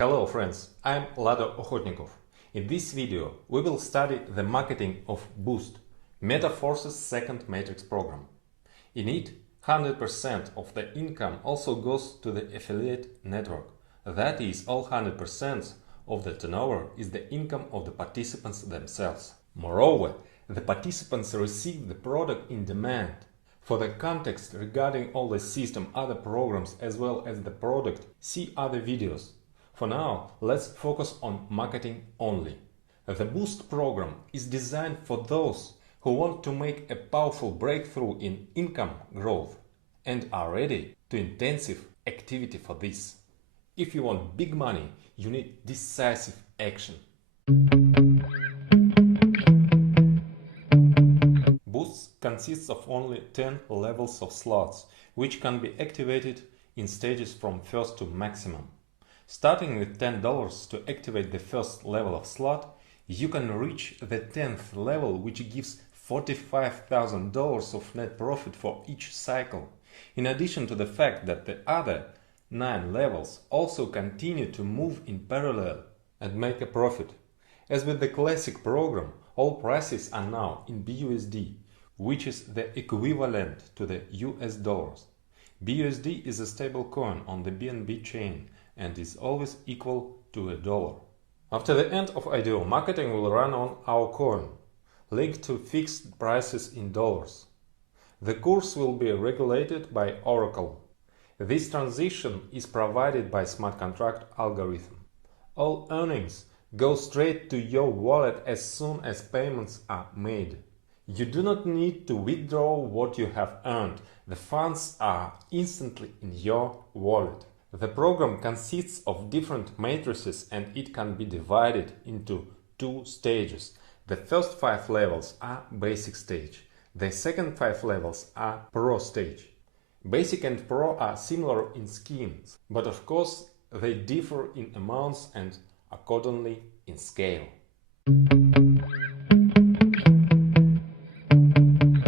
Hello friends, I'm Lado Okhotnikov. In this video we will study the marketing of Boost, MetaForce's second matrix program. In it, 100% of the income also goes to the affiliate network. That is, all 100% of the turnover is the income of the participants themselves. Moreover, the participants receive the product in demand. For the context regarding all the system, other programs as well as the product, see other videos. For now, let's focus on marketing only. The Boost program is designed for those who want to make a powerful breakthrough in income growth and are ready to intensive activity for this. If you want big money, you need decisive action. Boost consists of only 10 levels of slots, which can be activated in stages from first to maximum. Starting with $10 to activate the first level of slot, you can reach the 10th level, which gives $45,000 of net profit for each cycle, in addition to the fact that the other 9 levels also continue to move in parallel and make a profit. As with the classic program, all prices are now in BUSD, which is the equivalent to the US dollars. BUSD is a stable coin on the BNB chain and is always equal to a dollar. After the end of IDO, marketing will run on our coin, linked to fixed prices in dollars. The course will be regulated by Oracle. This transition is provided by smart contract algorithm. All earnings go straight to your wallet as soon as payments are made. You do not need to withdraw what you have earned. The funds are instantly in your wallet. The program consists of different matrices and it can be divided into 2 stages. The first 5 levels are basic stage. The second 5 levels are pro stage. Basic and pro are similar in schemes, but of course they differ in amounts and accordingly in scale.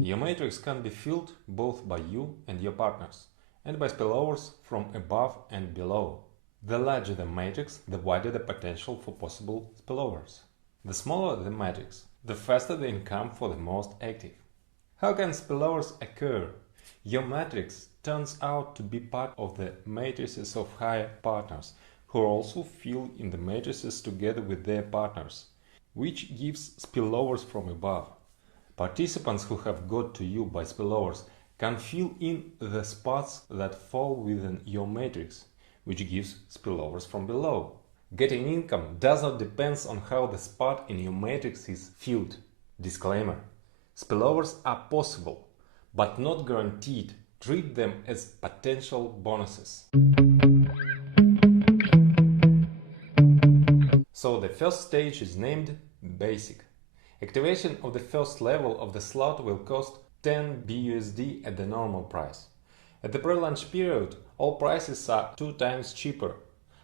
Your matrix can be filled both by you and your partners, and by spillovers from above and below. The larger the matrix, the wider the potential for possible spillovers. The smaller the matrix, the faster the income for the most active. How can spillovers occur? Your matrix turns out to be part of the matrices of higher partners, who also fill in the matrices together with their partners, which gives spillovers from above. Participants who have got to you by spillovers can fill in the spots that fall within your matrix, which gives spillovers from below. Getting income does not depend on how the spot in your matrix is filled. Disclaimer: spillovers are possible, but not guaranteed. Treat them as potential bonuses. So the first stage is named Basic. Activation of the first level of the slot will cost 10 BUSD at the normal price. At the pre-launch period, all prices are 2 times cheaper.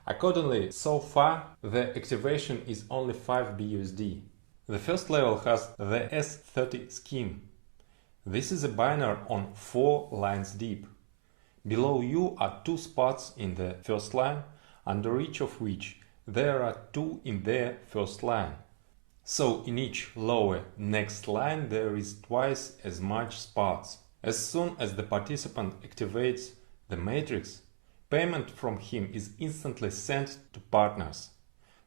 Accordingly, so far, the activation is only 5 BUSD. The first level has the S30 scheme. This is a binary on 4 lines deep. Below you are 2 spots in the first line, under each of which there are 2 in their first line. So in each lower next line there is twice as much spots. As soon as the participant activates the matrix, payment from him is instantly sent to partners.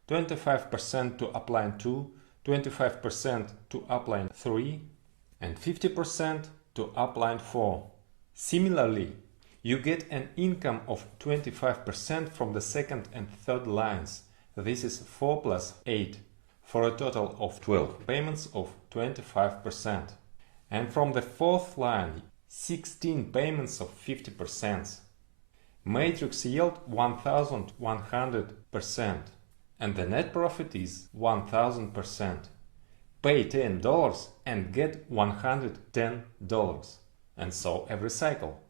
25% to upline 2, 25% to upline 3 and 50% to upline 4. Similarly, you get an income of 25% from the second and third lines. This is 4 plus 8. For a total of 12 payments of 25%. And from the fourth line, 16 payments of 50%. Matrix yield 1100% and the net profit is 1000%. Pay $10 and get $110, and so every cycle.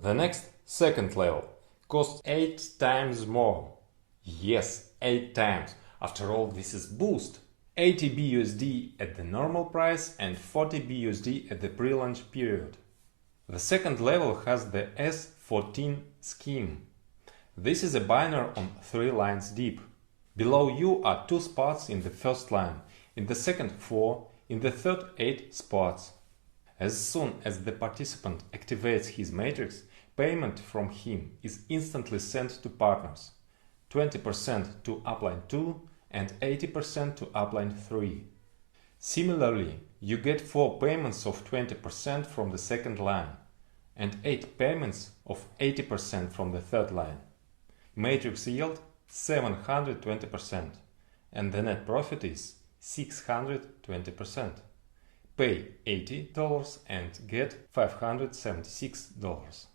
The next, second level, costs 8 times more. Yes, 8 times. After all, this is Boost. 80 BUSD at the normal price and 40 BUSD at the pre-launch period. The second level has the S14 scheme. This is a binary on 3 lines deep. Below you are 2 spots in the first line, in the second 4, in the third 8 spots. As soon as the participant activates his matrix, payment from him is instantly sent to partners, 20% to upline 2 and 80% to upline 3. Similarly, you get 4 payments of 20% from the second line and 8 payments of 80% from the third line. Matrix yield 720% and the net profit is 620%. Pay $80 and get $576.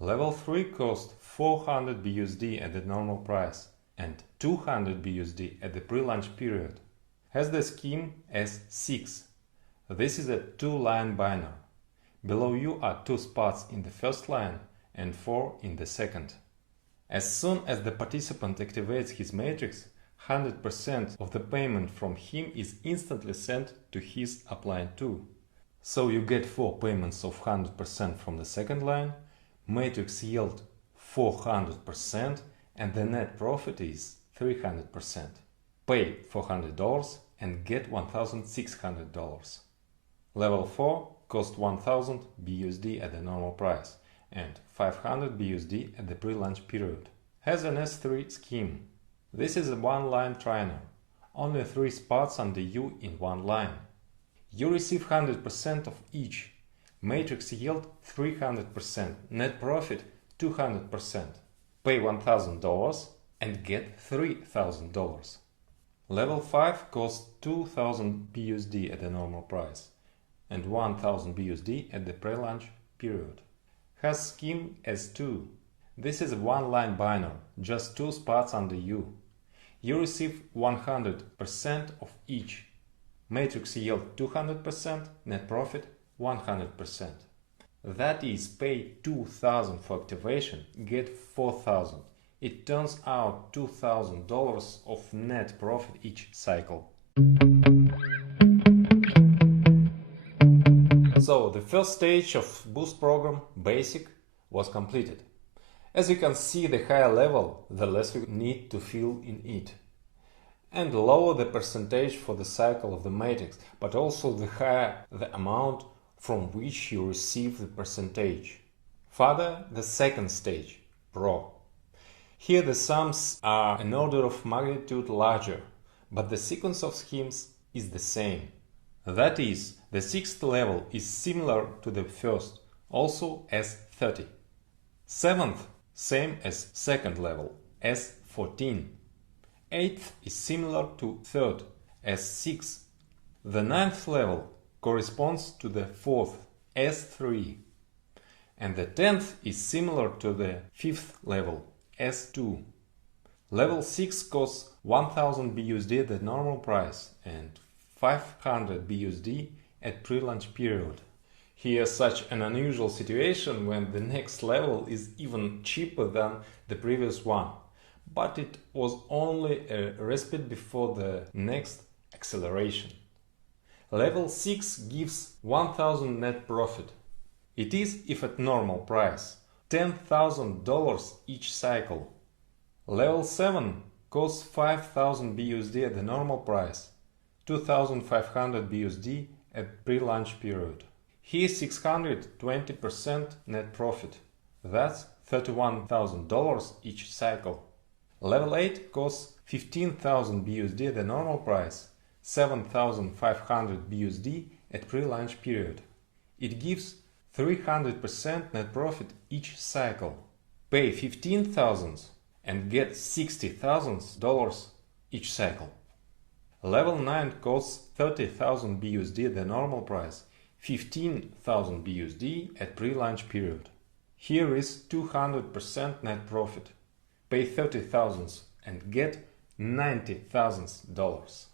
Level 3 cost 400 BUSD at the normal price and 200 BUSD at the pre-launch period. Has the scheme S6. This is a 2-line binary. Below you are 2 spots in the first line and 4 in the second. As soon as the participant activates his matrix, 100% of the payment from him is instantly sent to his upline 2. So you get 4 payments of 100% from the second line, matrix yield 400% and the net profit is 300%. Pay $400 and get $1,600. Level 4 cost 1000 BUSD at the normal price and 500 BUSD at the pre-launch period. Has an S3 scheme. This is a 1-line trainer, only 3 spots under you in 1 line. You receive 100% of each. Matrix yield 300%, net profit 200%. Pay $1,000 and get $3,000. Level 5 costs 2000 BUSD at the normal price and 1000 BUSD at the pre-launch period. Has scheme S2. This is a 1-line binary, just 2 spots under you. You receive 100% of each. Matrix yield 200%, net profit 100%. That is, pay 2000 for activation, get 4000. It turns out $2,000 of net profit each cycle. So the first stage of Boost program, Basic, was completed. As you can see, the higher level, the less you need to fill in it. And lower the percentage for the cycle of the matrix, but also the higher the amount from which you receive the percentage. Further, the second stage, Pro. Here the sums are an order of magnitude larger, but the sequence of schemes is the same. That is, the 6th level is similar to the first, also S30. 7th, same as 2nd level, S14. 8th is similar to 3rd, S6. The 9th level corresponds to the 4th, S3. And the 10th is similar to the 5th level, S2. Level 6 costs 1000 BUSD at the normal price and 500 BUSD at pre-launch period. Here such an unusual situation when the next level is even cheaper than the previous one, but it was only a respite before the next acceleration. Level 6 gives 1000 net profit. It is, if at normal price, $10,000 each cycle. Level 7 costs 5000 BUSD at the normal price, 2500 BUSD at pre-launch period. Here 620% net profit. That's $31,000 each cycle. Level 8 costs 15,000 BUSD at the normal price, 7,500 BUSD at pre-launch period. It gives 300% net profit each cycle. Pay 15,000 and get $60,000 each cycle. Level 9 costs 30,000 BUSD at the normal price, 15,000 BUSD at pre-launch period. Here is 200% net profit. Pay 30,000 and get $90,000.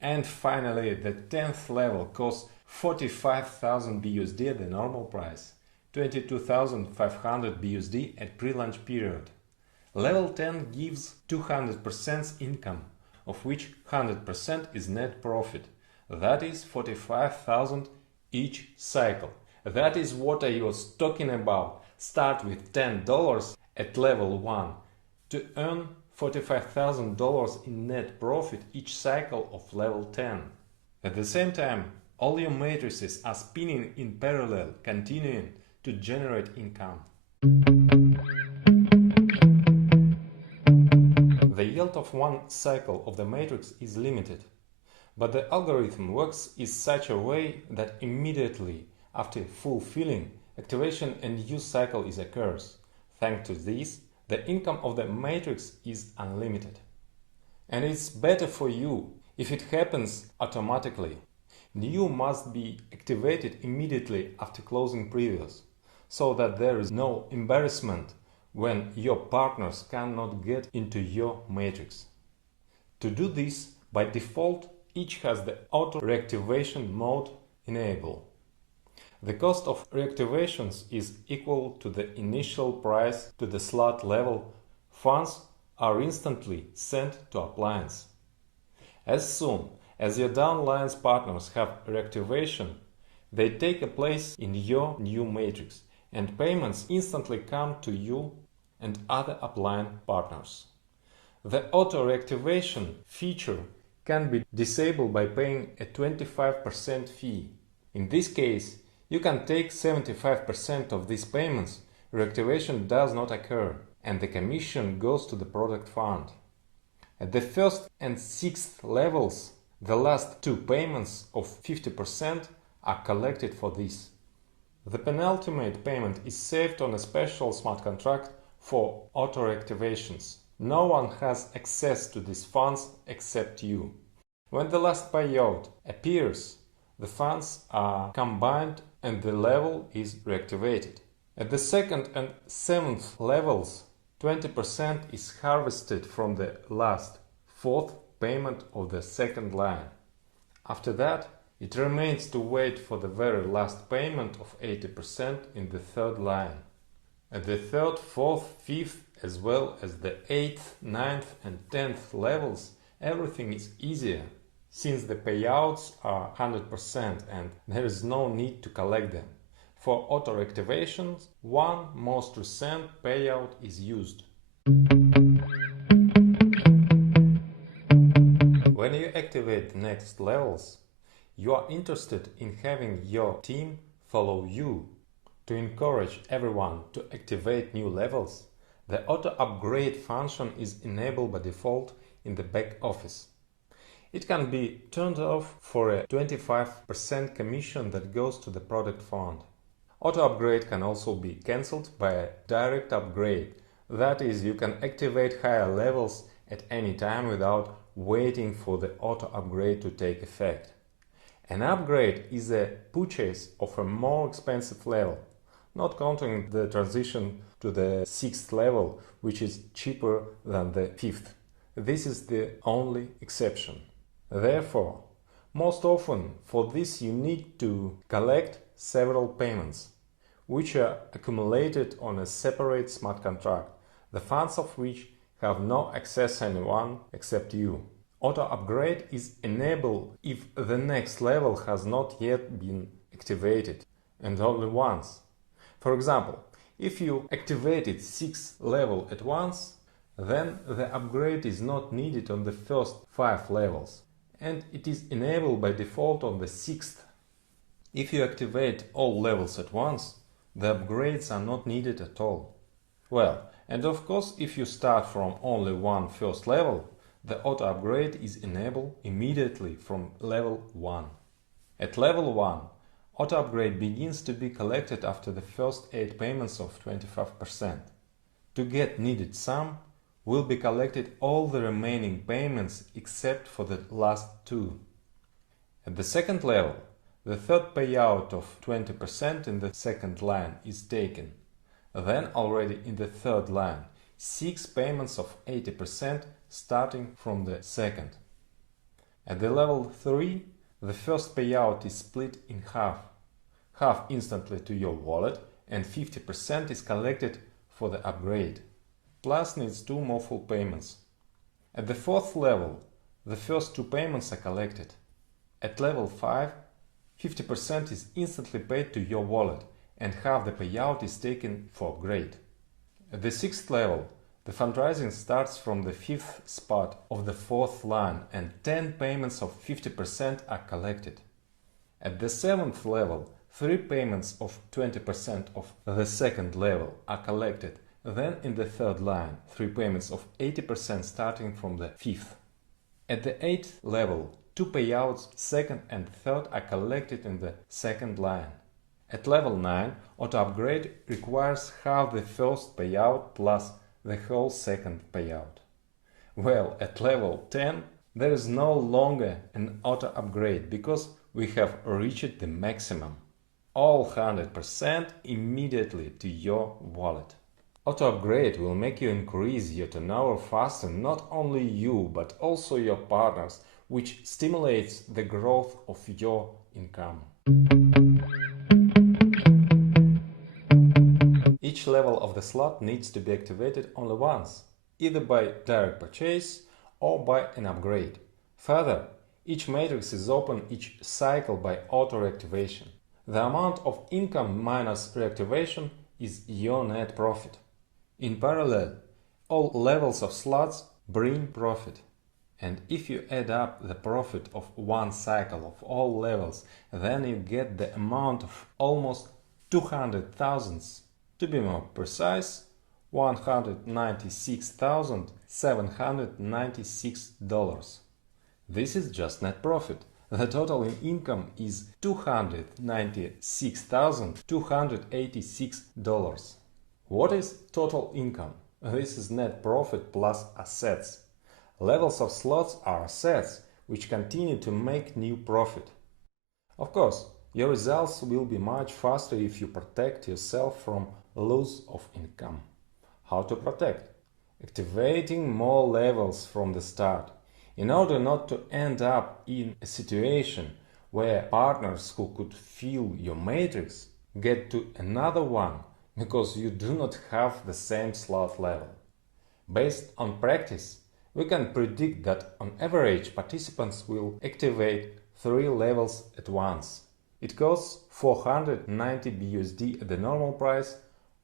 And finally, the 10th level costs 45,000 BUSD at the normal price, 22,500 BUSD at pre-launch period. Level 10 gives 200% income, of which 100% is net profit. That is 45,000 each cycle. That is what I was talking about. Start with $10 at level 1 to earn $45,000 in net profit each cycle of level 10. At the same time, all your matrices are spinning in parallel, continuing to generate income. The yield of one cycle of the matrix is limited, but the algorithm works in such a way that immediately after fulfilling activation and use cycle is occurs. Thanks to this, the income of the matrix is unlimited. And it's better for you if it happens automatically. New must be activated immediately after closing previous, so that there is no embarrassment when your partners cannot get into your matrix. To do this, by default, each has the auto reactivation mode enabled. The cost of reactivations is equal to the initial price to the slot level. Funds are instantly sent to appliance. As soon as your downline's partners have reactivation, they take a place in your new matrix, and payments instantly come to you and other upline partners. The auto reactivation feature can be disabled by paying a 25% fee. In this case, you can take 75% of these payments. Reactivation does not occur, and the commission goes to the product fund. At the first and sixth levels, the last two payments of 50% are collected for this. The penultimate payment is saved on a special smart contract for auto reactivations. No one has access to these funds except you. When the last payout appears, the funds are combined and the level is reactivated. At the second and seventh levels, 20% is harvested from the last fourth payment of the second line. After that, it remains to wait for the very last payment of 80% in the third line. At the third, fourth, fifth, as well as the 8th, 9th and 10th levels, everything is easier, since the payouts are 100% and there is no need to collect them. For auto reactivations, one most recent payout is used. When you activate the next levels, you are interested in having your team follow you. To encourage everyone to activate new levels, the auto-upgrade function is enabled by default in the back office. It can be turned off for a 25% commission that goes to the product fund. Auto-upgrade can also be cancelled by a direct upgrade. That is, you can activate higher levels at any time without waiting for the auto-upgrade to take effect. An upgrade is a purchase of a more expensive level, not counting the transition to the 6th level, which is cheaper than the 5th. This is the only exception. Therefore, most often for this you need to collect several payments, which are accumulated on a separate smart contract, the funds of which have no access to anyone except you. Auto-upgrade is enabled if the next level has not yet been activated, and only once. For example, if you activated 6th level at once, then the upgrade is not needed on the first 5 levels, and it is enabled by default on the 6th. If you activate all levels at once, the upgrades are not needed at all. Well, and of course, if you start from only one first level, the auto upgrade is enabled immediately from level 1. At level 1, auto upgrade begins to be collected after the first 8 payments of 25%. To get needed sum, will be collected all the remaining payments except for the last 2. At the second level, the third payout of 20% in the second line is taken. Then already in the third line, 6 payments of 80% starting from the second. At the level 3, the first payout is split in half instantly to your wallet, and 50% is collected for the upgrade, plus needs 2 more full payments. At the fourth level, the first 2 payments are collected. At level 5, 50% is instantly paid to your wallet, and half the payout is taken for upgrade. At the 6th level, the fundraising starts from the 5th spot of the 4th line and 10 payments of 50% are collected. At the 7th level, 3 payments of 20% of the 2nd level are collected. Then in the 3rd line, 3 payments of 80% starting from the 5th. At the 8th level, 2 payouts 2nd and 3rd are collected in the 2nd line. At level 9, auto upgrade requires half the first payout plus the whole 2nd payout. Well, at level 10, there is no longer an auto upgrade because we have reached the maximum. All 100% immediately to your wallet. Auto upgrade will make you increase your turnover faster, not only you but also your partners, which stimulates the growth of your income. Each level of the slot needs to be activated only once, either by direct purchase or by an upgrade. Further, each matrix is open each cycle by auto reactivation. The amount of income minus reactivation is your net profit. In parallel, all levels of slots bring profit. And if you add up the profit of one cycle of all levels, then you get the amount of almost 200,000. To be more precise, $196,796. This is just net profit. The total in income is $296,286. What is total income? This is net profit plus assets. Levels of slots are assets, which continue to make new profit. Of course, your results will be much faster if you protect yourself from loss of income. How to protect? Activating more levels from the start. In order not to end up in a situation where partners who could fill your matrix get to another one because you do not have the same slot level. Based on practice, we can predict that on average participants will activate 3 levels at once. It costs 490 BUSD at the normal price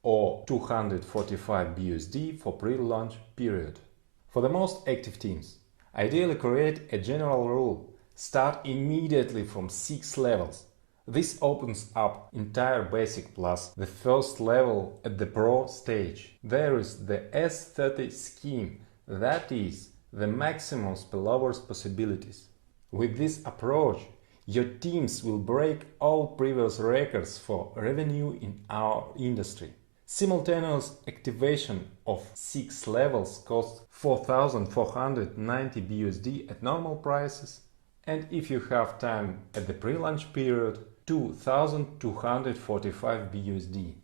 or 245 BUSD for pre-launch period. For the most active teams, ideally create a general rule: start immediately from 6 levels. This opens up entire basic plus the first level at the pro stage. There is the S30 scheme, that is the maximum spillovers possibilities. With this approach, your teams will break all previous records for revenue in our industry. Simultaneous activation of 6 levels costs 4,490 BUSD at normal prices, and if you have time at the pre-launch period, 2,245 BUSD.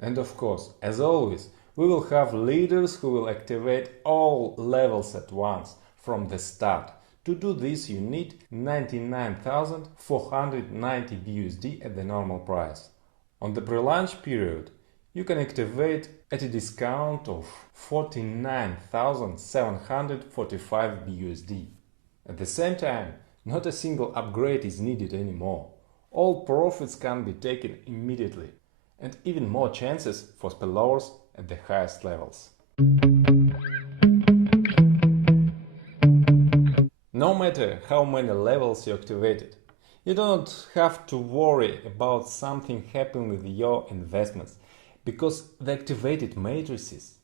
And of course, as always, we will have leaders who will activate all levels at once from the start. To do this, you need 99,490 BUSD at the normal price. On the pre-launch period, you can activate at a discount of 49,745 BUSD. At the same time, not a single upgrade is needed anymore. All profits can be taken immediately, and even more chances for spillovers at the highest levels. No matter how many levels you activated, you don't have to worry about something happening with your investments, because the activated matrices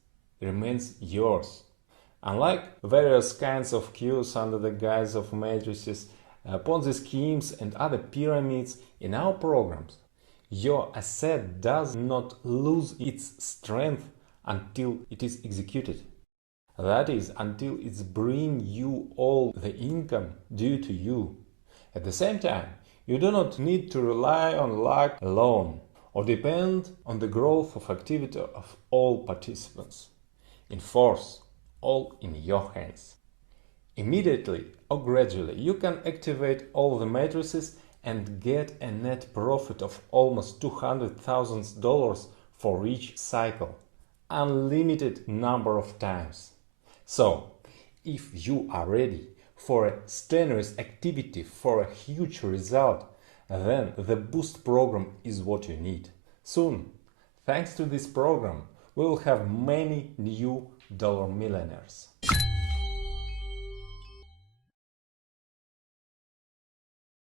remains yours. Unlike various kinds of queues under the guise of matrices, Ponzi schemes and other pyramids in our programs, your asset does not lose its strength until it is executed. That is, until it's bringing you all the income due to you. At the same time, you do not need to rely on luck alone or depend on the growth of activity of all participants. In force, all in your hands. Immediately or gradually, you can activate all the matrices and get a net profit of almost $200,000 for each cycle, unlimited number of times. So, if you are ready for a strenuous activity for a huge result, then the Boost program is what you need. Soon, thanks to this program, we will have many new dollar millionaires.